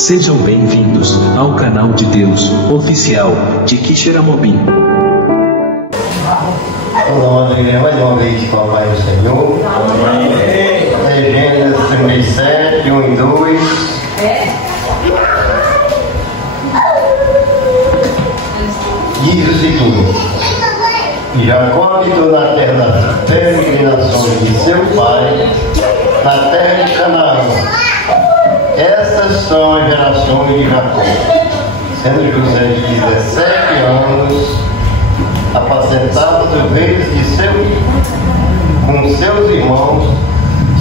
Sejam bem-vindos ao canal de Deus oficial de Quixeramobim. Nós iremos mais uma vez com a paz do Senhor. Gênesis 37, 1 e 2. Diz o seguinte: e Jacó habitou na terra das peregrinações de seu pai, na terra de Canaã. Estas são as gerações de Jacó, sendo José de 17 anos, apacentava as ovelhas com seus irmãos,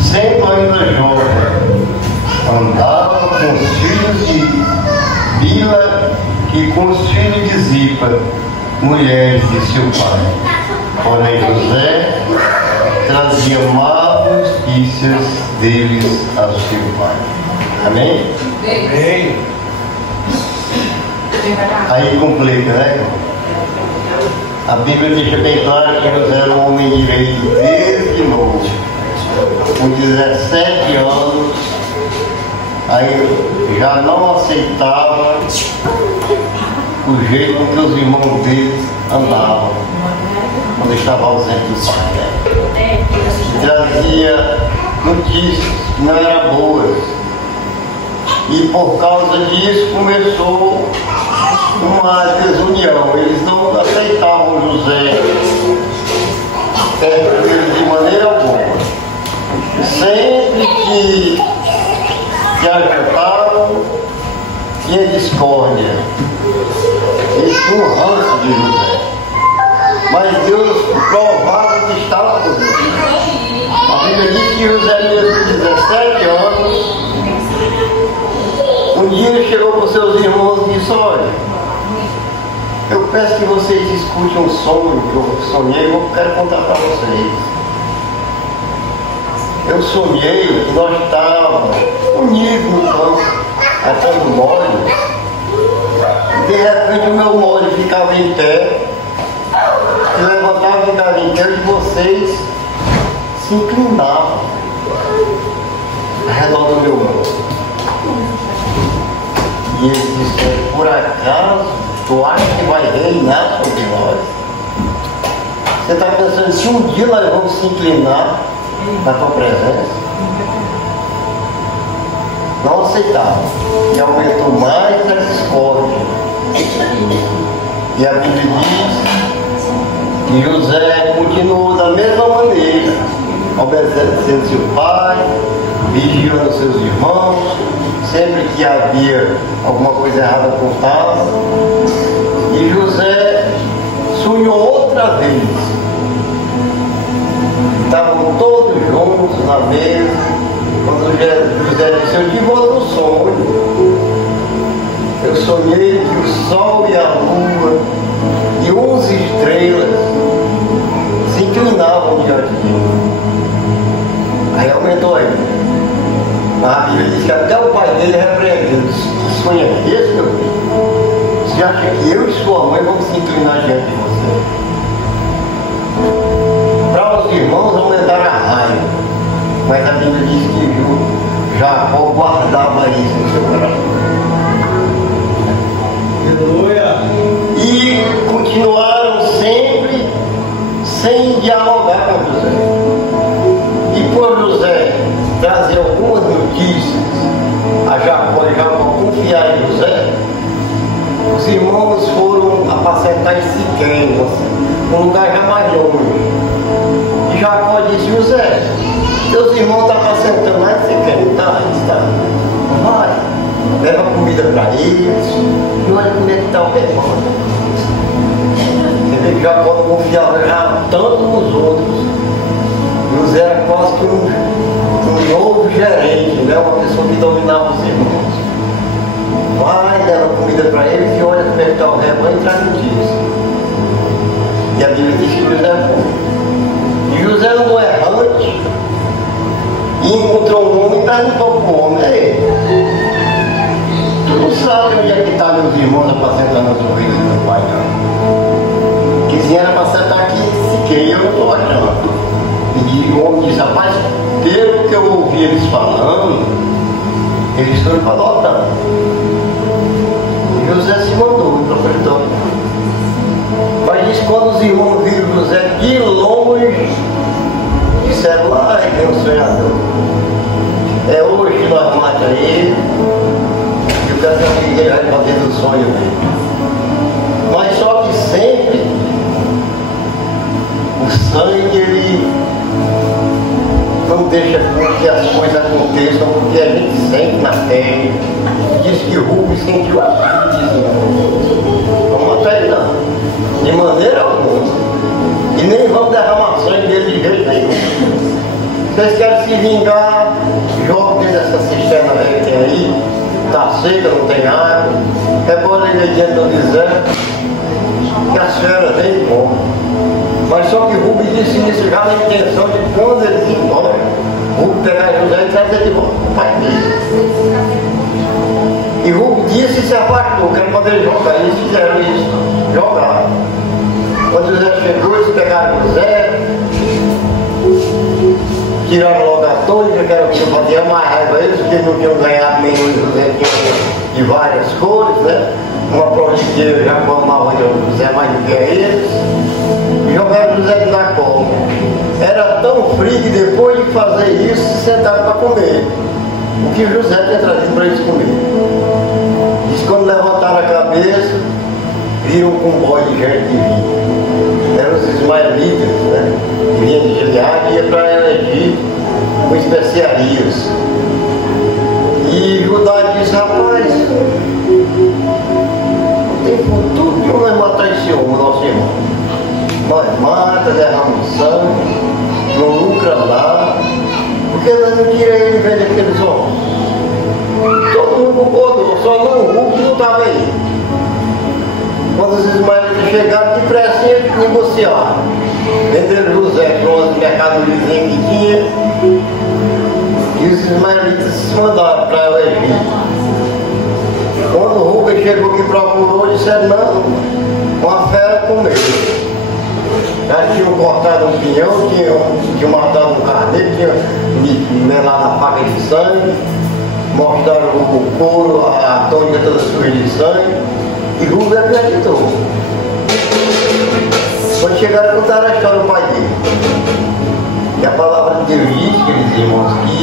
sendo ainda jovem. Andava com os filhos de Bila e com os filhos de Zipa, mulheres de seu pai. Porém José trazia maus notícias deles a seu pai. Amém? Amém. Aí completa, né, irmão? A Bíblia deixa bem claro que José era um homem direito desde novo. Com 17 anos, aí já não aceitava o jeito com que os irmãos deles andavam quando estava ausente do pai. Trazia notícias que não eram boas. E por causa disso começou uma desunião. Eles não aceitavam José perto deles de maneira alguma. Sempre que ajuntavam, tinha discórdia. Eles tinham ranço de José. Mas Deus provava que estava com Deus. A Bíblia diz que José, mesmo de 17 anos, um dia ele chegou com seus irmãos e disse: olha, eu peço que vocês escutem um sonho que eu sonhei e eu quero contar para vocês. Eu sonhei que nós estávamos unidos no campo, atando molho. De repente o meu molho ficava em pé, se levantava e ficava em pé, e vocês se inclinavam ao redor do meu molho. E ele disse: por acaso tu acha que vai reinar sobre nós? Você está pensando se um dia nós vamos se inclinar na tua presença? Não aceitava. E aumentou mais a discórdia. E a Bíblia diz que José continuou da mesma maneira, obedecendo seu pai, vigiando seus irmãos. Sempre que havia alguma coisa errada contava. E José sonhou outra vez. Estavam todos juntos na mesa. Quando José disse: eu tive outro sonho. Eu sonhei que o sol e a lua e 11 estrelas se inclinavam diante de mim. Aí aumentou ainda. A Bíblia diz que até o pai dele repreendeu. Que sonho é esse, meu filho? Você acha que eu e sua mãe vamos se inclinar diante de você? Para os irmãos aumentaram a raiva. Mas a Bíblia diz que Jacó guardava isso no seu coração. Aleluia. E continuaram sempre sem dialogar com José. E por José trazer algumas notícias a Jacó e Jacó confiar em José, os irmãos foram apacentar em Siquém, um lugar já mais longe. E Jacó disse: José, teus irmãos estão apacentando lá em Siquém, tá? Vai, leva comida para eles e olha como é que está o rebanho. Você vê que Jacó não confiava já tanto nos outros. José era quase que um novo gerente, né? Uma pessoa que dominava os irmãos. Vai, leva comida para eles e olha como é que está o rebanho e traz notícia. E a Bíblia diz que José foi. E José andou errante e encontrou um homem e perguntou para o homem: ei, tu não sabe onde é que estão meus irmãos apacentando as ovelhas do meu pai, não? Que se era apacentar aqui, fiquei, eu não estou achando. E o homem disse: rapaz, pelo que eu ouvi eles falando, eles estão para nota. ele. E o cara sabia que ele vai bater no sonho dele. Mas só que sempre o sangue ele não deixa que as coisas aconteçam, porque a gente sente na pele. Diz que o Rubens sentiu assim, vamos matar ele não, de maneira alguma. E nem vamos derramar sangue dele de jeito nenhum. Vocês querem se vingar, joga dentro dessa cisterna que tem aí, está seca, não tem água, recolhe ele diante do deserto, que as feras vêm e comem. Mas só que Rubens disse isso já na intenção de quando ele ia embora, Rubens pegar José e trazer de volta para o pai dele. E Rubens disse e se afastou, que era para ele jogar, eles fizeram isso, jogaram. Quando José chegou, eles pegaram José, tiraram logo a torre, que era o que fazia mais raiva a eles, porque eles não tinham ganhado nenhum, José tinha de várias cores, né? Uma prostituta já amava José mais do que eles, e jogaram José de na cova. Era tão frio que depois de fazer isso, se sentaram para comer o que José tinha trazido para eles comer. Diz que quando levantaram a cabeça, viram um comboio de gente que vinha. Eram os ismaelitas, né? Que vinham de Gileade e ia para elegir com especiarias. E Judá disse, rapaz, tem futuro que nós matar esse homem, nosso irmão. Nós mata, derrama sangue, não lucra lá, porque nós não tira ele em vez daqueles homens. Todo mundo concordou, só não o Rubens não estava aí. Quando os ismaelitas chegaram, depressa negociaram. Venderam José para uma mercadoria que tinha, e os ismaelitas se mandaram para o Egito. Quando o Rubens chegou que procurou, disseram, não, uma fera comeu. Já tinham cortado um pinhão, tinham matado um carneiro, tinham melado a faca de sangue, mostraram o couro, a tônica toda suja de sangue, e Rubens acreditou. Quando chegaram, contaram a história do pai dele. E a palavra de Deus diz, queridos irmãos, que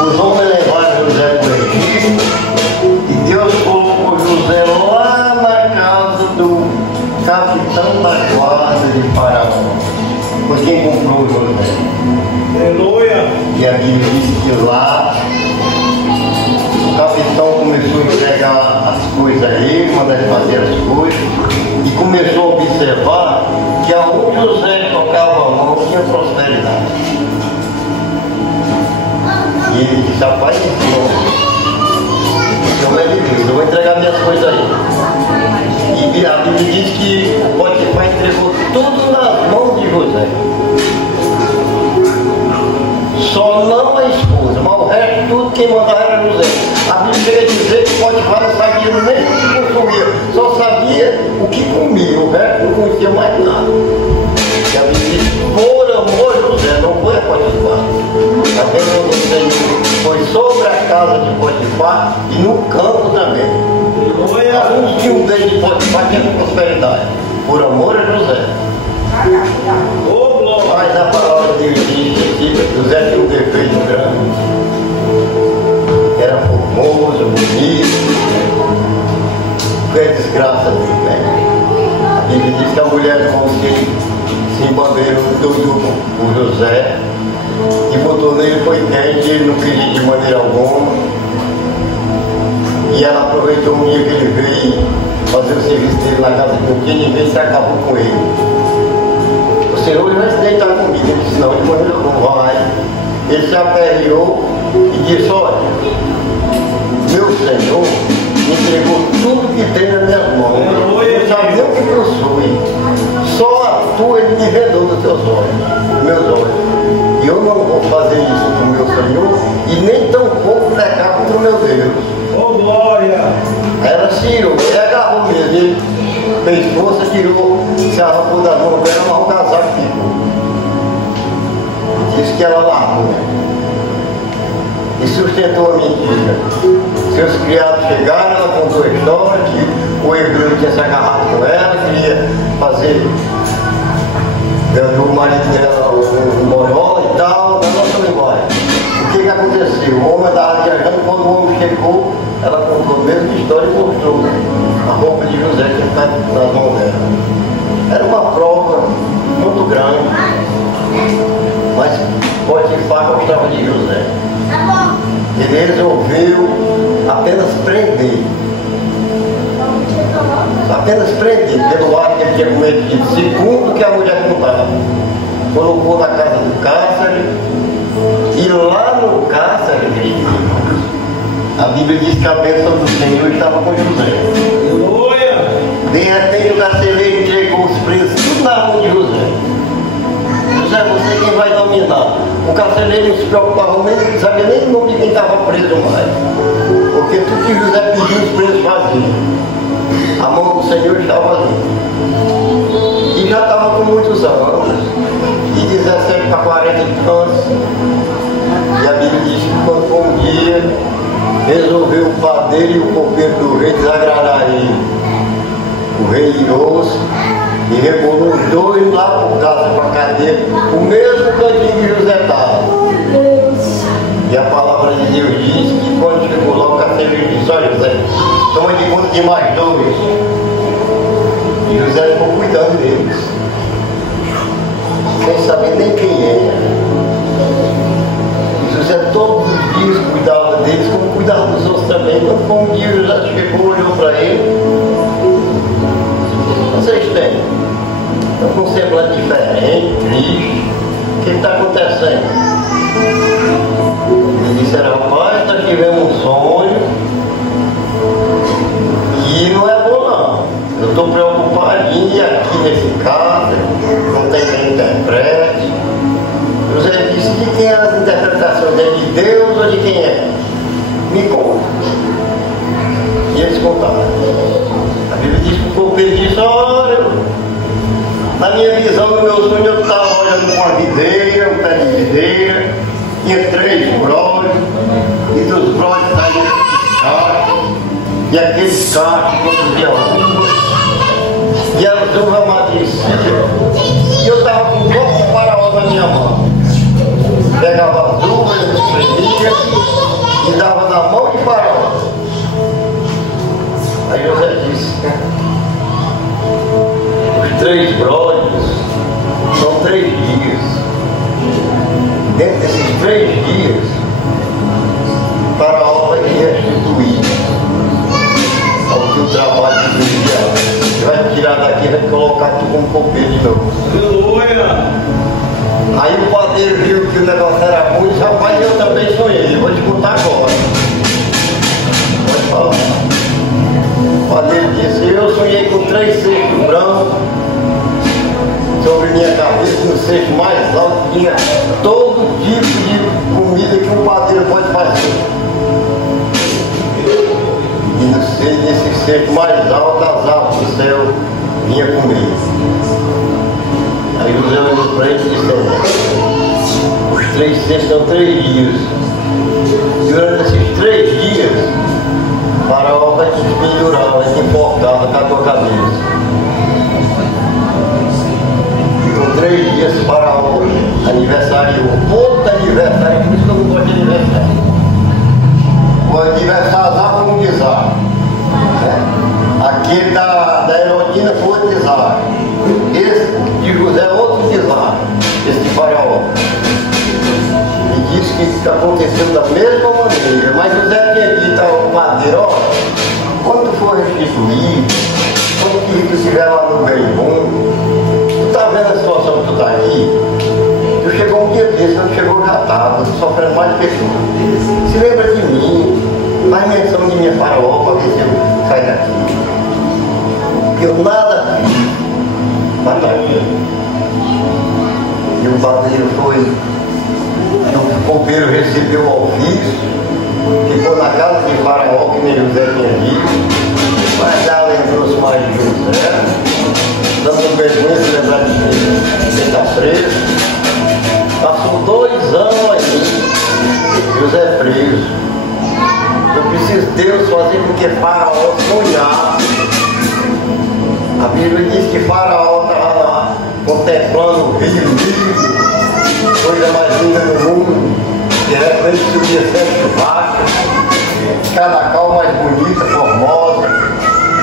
os homens levaram José para o Egito, e Deus colocou José lá na casa do capitão da guarda de Faraó. Foi quem comprou José. Aleluia! E a Bíblia diz que lá o capitão começou a entregar as coisas a ele, mandar ele fazer as coisas, e começou a observar que aonde José tocava a mão tinha prosperidade. E ele disse, rapaz, então é de Deus, eu vou entregar minhas coisas aí. E a Bíblia diz que o Potifar entregou tudo nas mãos de José. Só não a esposa, mas o resto tudo quem mandava era José. A Bíblia chega a dizer que Potifar não sabia nem o que consumia, só sabia o que comia, o resto não conhecia mais nada. E a Bíblia diz, por amor a José, não foi a Potifar. A Bíblia foi sobre a casa de Potifar e no campo também. Alguns tinham um deles de Potifar tinha prosperidade, por amor a José. Mas a palavra de Deus diz que José tinha um defeito grande. Era formoso, bonito. Que é desgraça dele, né? A Bíblia diz que a mulher se embandeirou todo o José e botou nele foi quente, ele não queria de maneira alguma. E ela aproveitou um dia que ele veio fazer o serviço dele na casa de um dia, ninguém se acabou com ele. O Senhor ele vai se deitar comigo, ele disse, não, de maneira não vai. Ele se aperreou e disse, olha, meu Senhor me entregou tudo que tem nas minhas mãos. Não sabe nem o que possui. Só a tua ele me vendou dos teus olhos, meus olhos. E eu não vou fazer isso com o meu Senhor e nem tão pouco pecar contra o meu Deus. Oh, glória! Ela se irou, ele agarrou mesmo, ele fez força, tirou, se arrancou das mãos dela, mas o casaco ficou. Disse que ela largou e sustentou a mentira. Seus criados chegaram, ela contou a história que o hebreu tinha se agarrado com ela, queria fazer o marido dela um boiola e tal, ela foi embora. O que aconteceu? aconteceu? O homem estava viajando, quando o homem chegou, ela contou a mesma história e mostrou a roupa de José que está nas mãos dela. Era uma prova muito grande, mas Potifar gostava de José. Ele resolveu apenas prender. Pelo ato que ele tinha cometido, segundo que a mulher contava. Colocou na casa do cárcere, e lá no cárcere, a Bíblia diz que a bênção do Senhor estava com José. Aleluia! De repente o carcereiro entregou os presos tudo na mão de José. José, você quem vai dominar? O carcereiro não se preocupava nem, não sabia nem o nome de quem estava preso mais. Porque tudo que José pediu, os presos faziam. A mão do Senhor estava ali. E já estava com muitos anos, de 17 para 40 anos. E a Bíblia diz que quando foi um dia, resolveu o padeiro e o copeiro do rei desagradar ele. O rei iroso e rebolou os dois lá por casa, para a cadeia, o mesmo cantinho que José estava. E a palavra de Deus diz que quando chegou lá, o carcereiro disse: olha, José, toma de conta de mais dois. E José ficou cuidando deles, sem saber nem quem era. E José todos os dias cuidava deles, como cuidava dos outros também. Quando foi um dia, José chegou, olhou para ele: vocês têm? Estão com um semblante diferente, triste. O que está acontecendo? Ele disse: rapaz, nós tivemos um sonho e não é bom não. Eu estou preocupadinho aqui nesse caso, não tem quem interprete. José disse: de quem é as interpretações dele? De Deus ou de quem é? Me conta. E eles contaram. A Bíblia diz que o copeiro disse: olha, na minha visão, no meu sonho, eu estava olhando uma videira, um pé de videira, tinha 3 brodes, e dos brodes saíam cachos, e aqueles cachos produziam uva, e as uvas amadureciam, e eu estava com um pouco de faraó na minha mão. Pegava as uvas, espremia, e dava na mão de faraó. Aí José disse: os 3 brodes são 3 dias. Dentro desses 3 dias, Faraó vai restituir ao que o trabalho que ele dia. Vai tirar daqui e vai colocar tu como copeiro de novo. Aleluia! Aí o padeiro viu que o negócio era ruim e disse: rapaz, eu também sonhei, vou te contar agora. Pode falar. O padeiro disse: eu sonhei com 3 cestos brancos sobre minha cabeça, no cesto mais alto, tinha todo tipo de comida que um padeiro pode fazer. E no seio desse cesto mais alto, as aves do céu vinha comer. Aí José olhou para ele e disse: os 3 cestos são 3 dias. Durante esses 3 dias, o Faraó vai te pendurar, vai te enforcar na tua cabeça. 3 dias Faraó aniversariou, outro aniversário, por isso que eu não gosto de aniversário. O aniversário foi um desastre. Aquele da Herodina foi outro desastre. Esse de José é outro desastre, esse de Faraó. E disse que aconteceu da mesma maneira, mas José tinha dito ao padeiro: ó, quando for restituído, quando tu estiver lá no bem mundo, tá vendo a situação que tu tá aqui? Tu chegou um dia desse, quando chegou já estava sofrendo mais de pessoa. Se lembra de mim, faz menção de minha Faraó para ver se eu saio daqui. Porque eu nada fiz, mas tá aqui. E o padeiro foi, o copeiro recebeu o ofício, ficou na casa de Faraó, que nem José tinha dito, mas já lembrou-se mais de José, dando vergonha de lembrar de quem está preso. Passou 2 anos aí, José preso. Eu preciso de Deus fazer com que Faraó sonhasse. A Bíblia diz que Faraó estava lá contemplando o rio livre, coisa mais linda do mundo. de repente subia 7 vacas, cada qual mais bonita, formosa.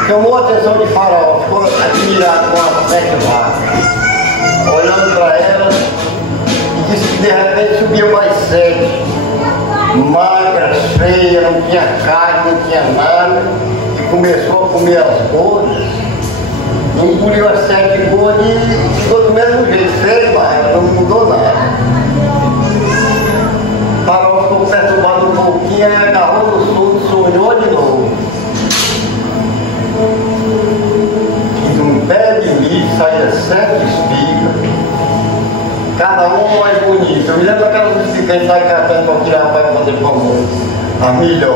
Chamou a atenção de Faraó, ficou admirado com as 7 vacas. Olhando para elas, e disse que de repente subiu mais 7. Magras, feias, não tinha carne, não tinha nada. E começou a comer as gordas. Engoliu as 7 gordas e ficou do mesmo jeito, feio, mas não mudou nada. Faraó ficou perturbado um pouquinho, aí agarrou no sono, sonhou de novo. E de um pé de milho saía 7 espigas, cada uma mais bonita. Eu me lembro daquelas espigas que a gente está catando para tirar para fazer pão, a milho.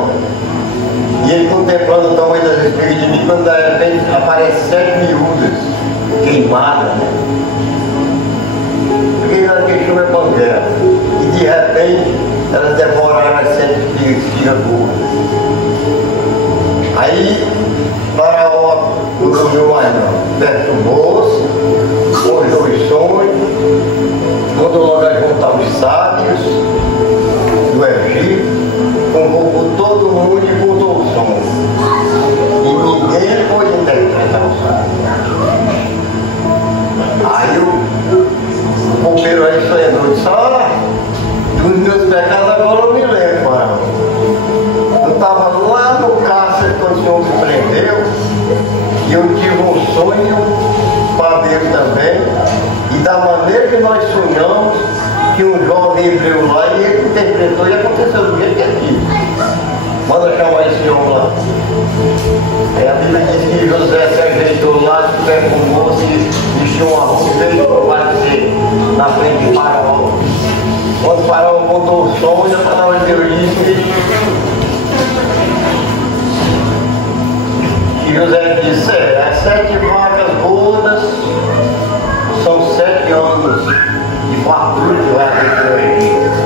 E ele contemplando o tamanho das espigas de milho, quando de repente aparece 7 miúdas, queimadas, né? Porque aquele chama é banguela. E de repente elas devoraram as 7 espigas boas. Aí Faraó não dormiu mais não, perturbou-se, olhou os sonhos, mandou logo juntar os sábios do Egito, convocou todo mundo e contou o sonho. E ninguém pôde interpretar o sonho. Aí o bombeiro aí sonhou e disse: olha, dos meus pecados agora eu me lembro, Faraó. Eu estava lá no cárcere quando o Senhor me prendeu, e eu tive um sonho padeiro também, e da maneira que nós sonhamos, que um jovem hebreu lá, e ele interpretou e aconteceu do jeito que ele disse. Manda chamar esse homem lá. Aí a Bíblia diz que José se ajeitou lá, se perfumou, se vestiu uma roupa e veio aparecer na frente de Faraó. Quando o Faraó contou o sonho, a palavra de Deus disse que José disse: as 7 vacas gordas são 7 anos de fartura que vai haver no Egito.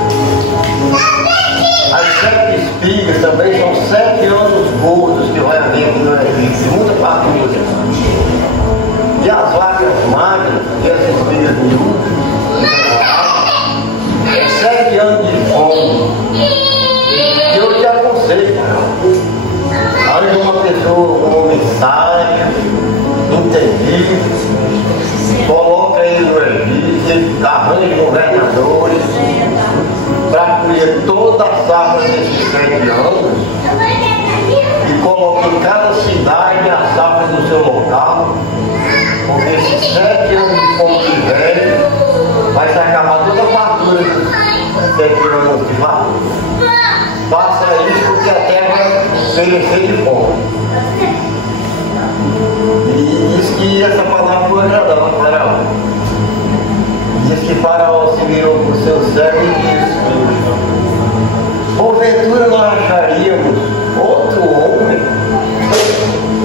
As 7 espigas também são 7 anos gordos que vai haver no Egito, muita fartura. E as vacas magras e as espigas miúdas, 7 anos de fome. Eu te aconselho, arranje uma pessoa, um homem sábio, entendido, coloca ele no Egito, ele arranja governadores para colher toda a safra desses 7 anos e coloca em cada cidade a safra do seu local, porque esses 7 anos de fome de velho vai se acabar toda a fartura dos 7 anos de fartura. Faça isso porque a terra vai perecer de fome. E diz que essa palavra foi agradável a Faraó. Diz que Faraó se virou para o seu servo e disse: porventura nós acharíamos outro homem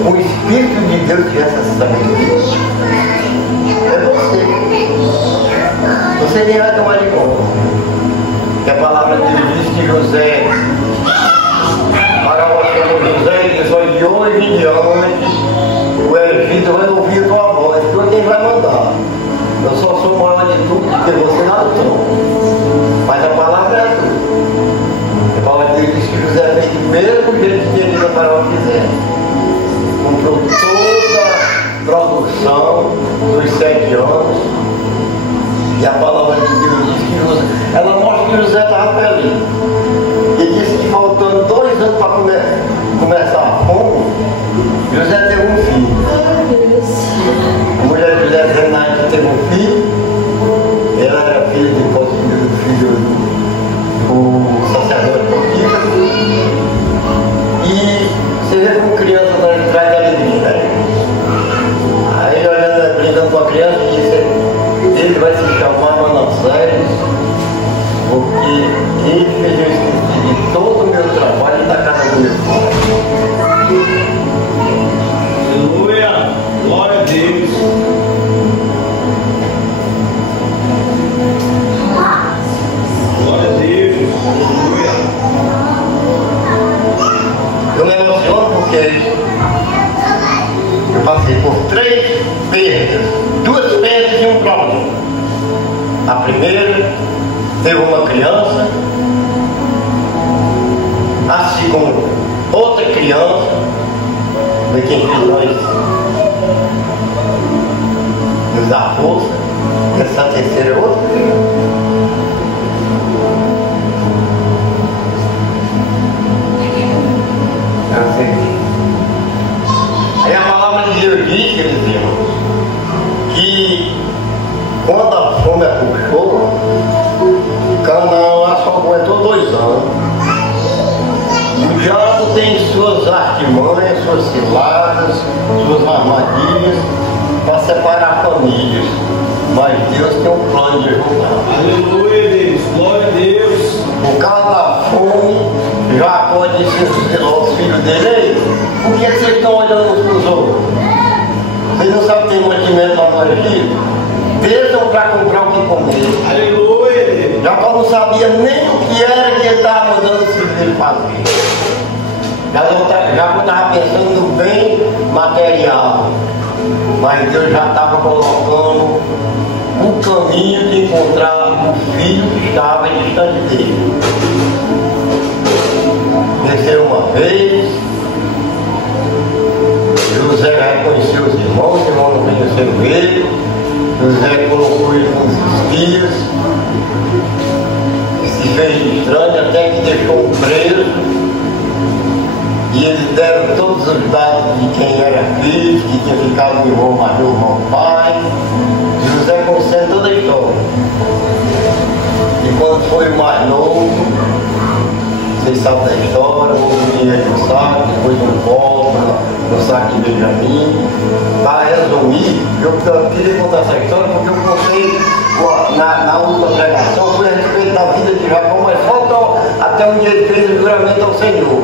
com o Espírito de Deus que essa sabedoria? É você. Você nem vai tomar de conta. Que a palavra de Deus diz que José, Faraó chamou José e disse: olha, de hoje em diante o Egito vai ouvir tua voz, tu é quem vai mandar. Eu só sou maior de tudo, porque você não é tudo. Mas a palavra é tudo. A palavra de Deus diz que José fez do mesmo jeito que ele e Faraó fizeram. Comprou toda a produção dos 7 anos. E a palavra de Deus diz que José, ela mostra que José estava feliz. E disse que faltando 2 anos para começar a fome, José teve um filho. A mulher de José Zenaide teve um filho. Ela era filha de Potifar, do filho do sacerdote Potifar. E você vê como criança traz alegria, né? Aí olhando, brincando com a criança, disse: ele vai se chamar Manassés, porque ele fez eu esquecer de todo o meu trabalho e da casa do meu pai. Aleluia! Glória a Deus! Glória a Deus! Aleluia! Eu me emociono porque eu passei por 3 perdas, 2 perdas e um problema. A primeira, teve uma criança com outra criança, de quem fez nos dá força, essa terceira é outra criança. Aí a palavra de Deus diz, queridos irmãos, que quando a fome puxou, Canaã só aguentou 2 anos. O diabo tem suas artimanhas, suas ciladas, suas armadilhas para separar famílias, mas Deus tem um plano de juntar. Aleluia, Deus. Glória a Deus. Por causa da fome, Jacó disse aos filhos dele: ei, por que vocês estão olhando uns para os outros? Vocês não sabem que tem mantimento lá no Egito? Desçam para comprar o que comer. Aleluia, Deus. Jacó não sabia nem o que era que ele estava mandando os filhos dele fazer. Jacó estava pensando no bem material, mas Deus já estava colocando o caminho de encontrar o filho que estava distante dele. Desceu uma vez, José reconheceu os irmãos não conheceram ele. José colocou ele com os espias, se fez estranho até que deixou preso. E eles deram todos os dados de quem era filho, que tinha ficado o irmão mais novo, o irmão pai. José conheceu toda a história. E quando foi o mais novo, vocês sabem da história, o dinheiro no saco, depois um golpe no saco de Benjamim. Para resumir, eu queria contar essa história porque eu contei na última pregação, foi a respeito da vida de Jacó, mas falta até onde ele fez o juramento ao Senhor.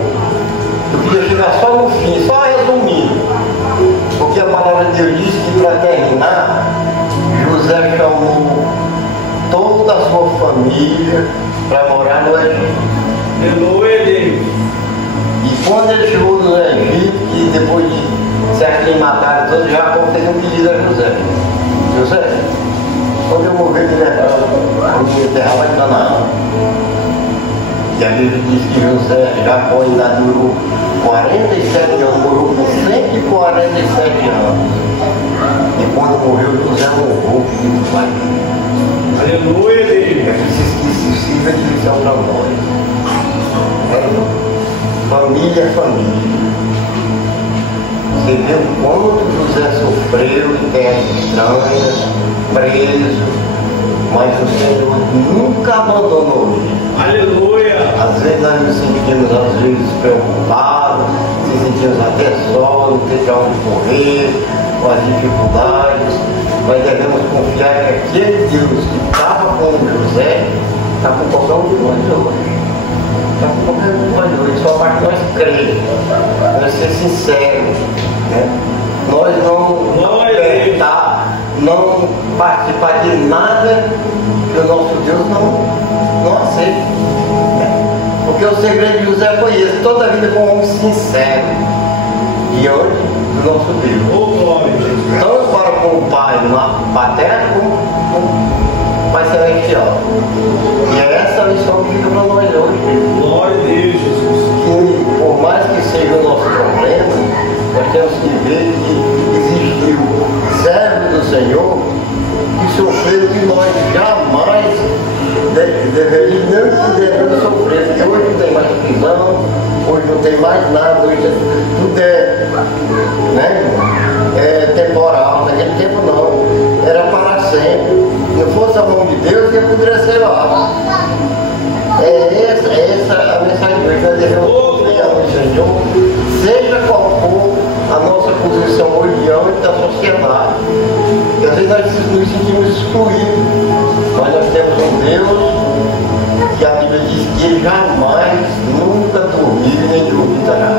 Eu queria chegar só no fim, só resumindo, porque a palavra de Deus diz que para terminar, José chamou toda a sua família para morar no Egito. Aleluia, Deus. E quando ele chegou no Egito, e depois de se aclimatarem todos, Jacó fez um pedido a José: José, quando eu morrer de verdade, a minha terra vai Canaã. E a Bíblia diz que Jacó ainda durou 47 anos, morou com 147 anos. E quando morreu, José honrou o filho do pai. Aleluia, Deus. É preciso que isso sirva de lição para nós. Família é família. Você vê o quanto José sofreu em terras estranhas, preso, mas o Senhor nunca abandonou ele. Aleluia. Às vezes nós nos sentimos preocupados, nos sentimos até só, não ter de onde correr, com as dificuldades, mas devemos confiar que aquele Deus que estava com José está com qualquer um de nós hoje. Está com qualquer um de nós hoje, só para que nós cremos, nós ser sinceros, né? Nós não apertar, não participar de nada que o nosso Deus não aceita. Porque o segredo de José foi esse: toda a vida foi um homem sincero diante do nosso Deus. Oh, glória a Deus. Tanto para com o pai paterno como com o pai celestial. E é essa a lição que fica para nós hoje. Glória a Deus, Jesus. Que por mais que seja o nosso problema, nós temos que ver que existiu servo do Senhor que sofreu que nós jamais devemos sofrer, porque hoje não tem mais prisão, hoje não tem mais nada, hoje tudo é temporal. Naquele tempo não, era para sempre. Se não fosse a mão de Deus, ele poderia ser lá. É essa a mensagem de hoje. Nós devemos confiar no Senhor, seja qual for a nossa posição hoje diante da sociedade. E às vezes nós nos sentimos excluídos, mas nós temos um Deus que a Bíblia diz que ele jamais, nunca dormiu nem dormirá.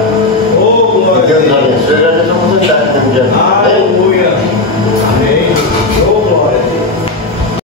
Oh, glória a Deus Deus. abençoe, já dessa oportunidade de um dia.